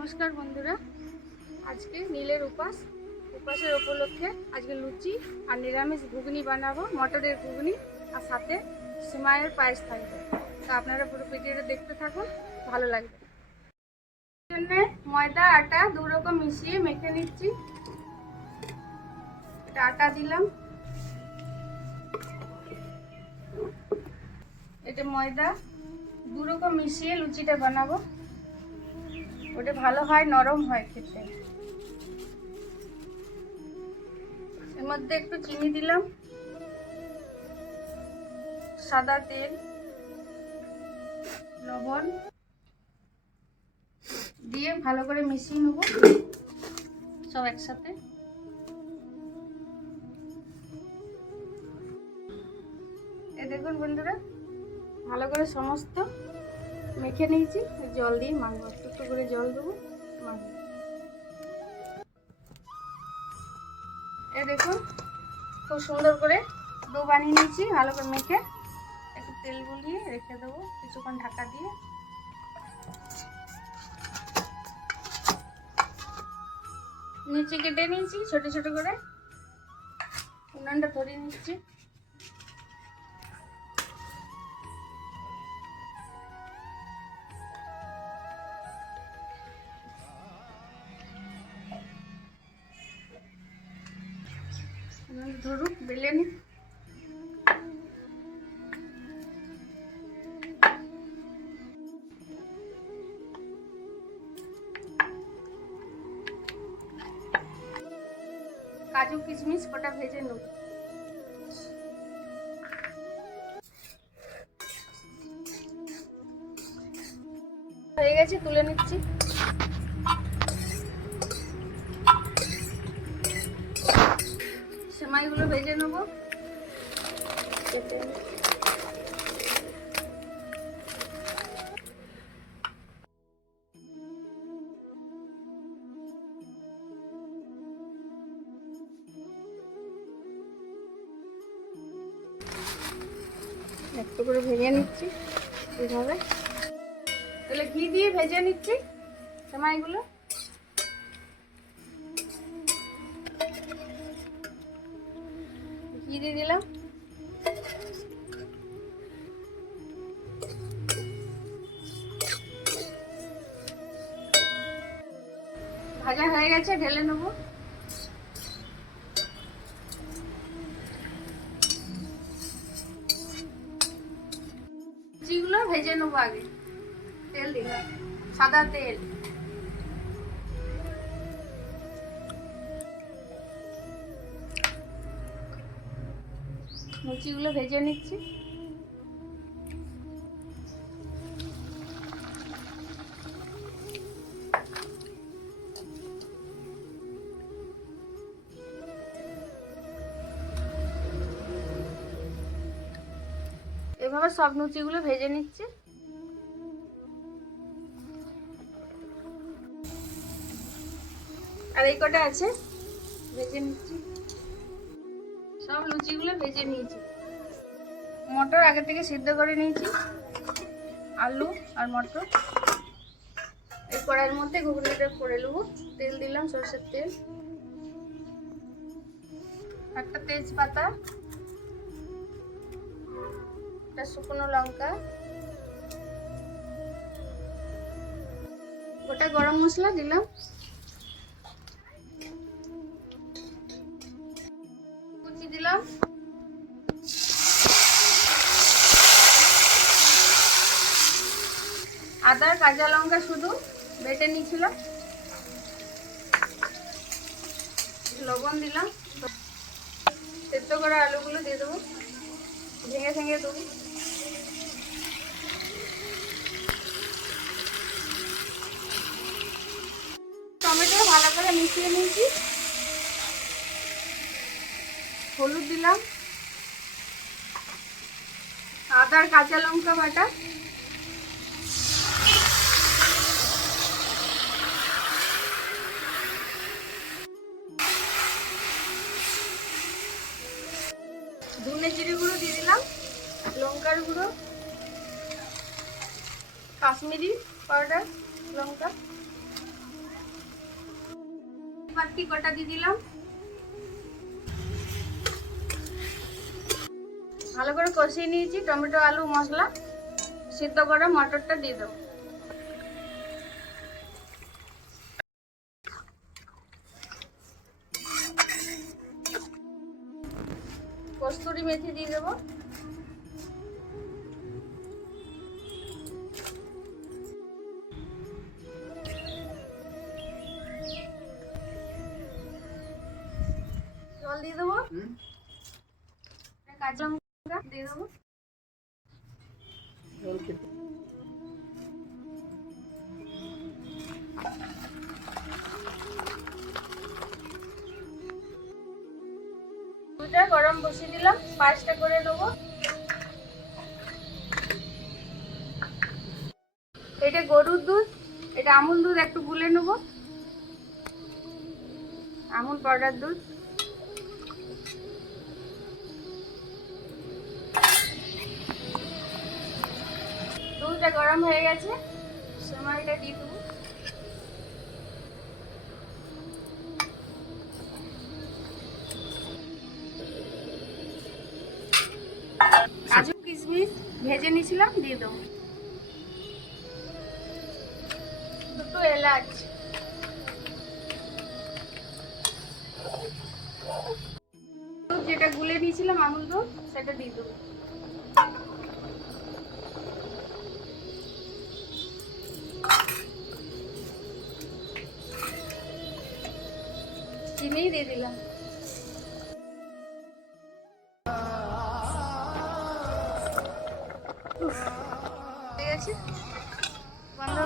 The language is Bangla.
নমস্কার বন্ধুরা। আজকে নীলের উপাস। উপাসের উপলক্ষে আজকে লুচি আর নিরামিষ ঘুগনি বানাবো, মটরের ঘুগনি আর সাথে সিমাইয়ের পায়েস থাকবে। তো আপনারা পুরো ভিডিওটা দেখতে থাকুন, ভালো লাগবে। জন্য ময়দা, আটা দু রকম মিশিয়ে মেখে নিচ্ছি। এটা আটা দিলাম। এটা ময়দা দু রকম মিশিয়ে লুচিটা বানাবো। ওটা ভালো হয়, নরম হয় খেতে। এর মধ্যে একটু চিনি দিলাম, সাদা তেল, লবণ দিয়ে ভালো করে মিশিয়ে নেব সব একসাথে। এ দেখুন বন্ধুরা, ভালো করে সমস্ত মেখে নিয়েছি, জল দিয়ে মাখবো একটু করে জল দেবো। এ দেখুন, খুব সুন্দর করে ডো বানিয়ে নিয়েছি, ভালো করে মেখে। একটু তেল গুলিয়ে রেখে দেবো, কিছুক্ষণ ঢাকা দিয়ে। নিচে কেটে নিয়েছি, ছোট ছোট করে। উনানটা ধরিয়ে নিচ্ছি। ধরুক বেলে নি। কাজু কিশমিশ কটা ভেজে নেব। হয়ে গেছে তুলে নিচ্ছি। সেমাইগুলো ভেজে নেব। একটু করে ভেজে নিচ্ছি এইভাবে তাহলে ঘি দিয়ে ভেজে নিচ্ছি সেমাইগুলো। ভাজা হয়ে গেছে ঢেলে নেব। লুচিগুলো ভেজে নেব আগে। তেল দিলাম সাদা তেল। লুচিগুলো ভেজে নিচ্ছি। এভাবে সব লুচিগুলো ভেজে নিচ্ছি। আর এই কটা আছে? ভেজে নিচ্ছি। সব লুচিগুলো ভেজে নিয়েছি। মটর আগে থেকে সিদ্ধ করে নিয়েছি। আলু আর মটর। এই কড়াইয়ের মধ্যে ঘুগনিটা করে নেব। তেল দিলাম, সরষের তেল। একটা তেজপাতা। একটা শুকনো লঙ্কা। গোটা গরম মশলা দিলাম। দিলাম। আদা, কাঁচা লঙ্কা শুধু বেটে নিয়েছিলাম। লবণ দিলাম। সেদ্ধ করা আলুগুলো দিয়ে দেবো। ভেঙে ভেঙে দেবো। টমেটো ভালো করে মিশিয়ে নিয়েছি। হলুদ দিলাম। আদার কাঁচা লঙ্কা বাটা। ধনে জিরে গুঁড়ো দিয়ে দিলাম, লঙ্কার গুঁড়ো, কাশ্মীরি পাউডার, লঙ্কা। পাতি কটা দিয়ে দিলাম। ভালো করে কষিয়ে নিয়েছি টমেটো আলু মশলা সিদ্ধ করা মটরটা দিয়ে দেবো। কস্তুরি মেথি দিয়ে দেবো। জল দিয়ে দেবো। কাঁচা দিয়ে দেবো। দুধটা গরম বসিয়ে দিলাম পাঁচটা করে দেবো। এটা গরুর দুধ এটা আমুল দুধ একটু গুলে নেব। আমুল পাউডার দুধ। দুধটা গরম হয়ে গেছে। সময়টা দিয়ে দেবো। কাজু কিশমিশ ভেজে নিয়েছিলাম, দিয়ে দেবো। দুটো এলাচ। যেটা গুলে নিয়েছিলাম আমুল দুধ সেটা দিয়ে দেবো। চিনি দিয়ে দিলাম। ঠিক হয়ে গেছে? গন্ধ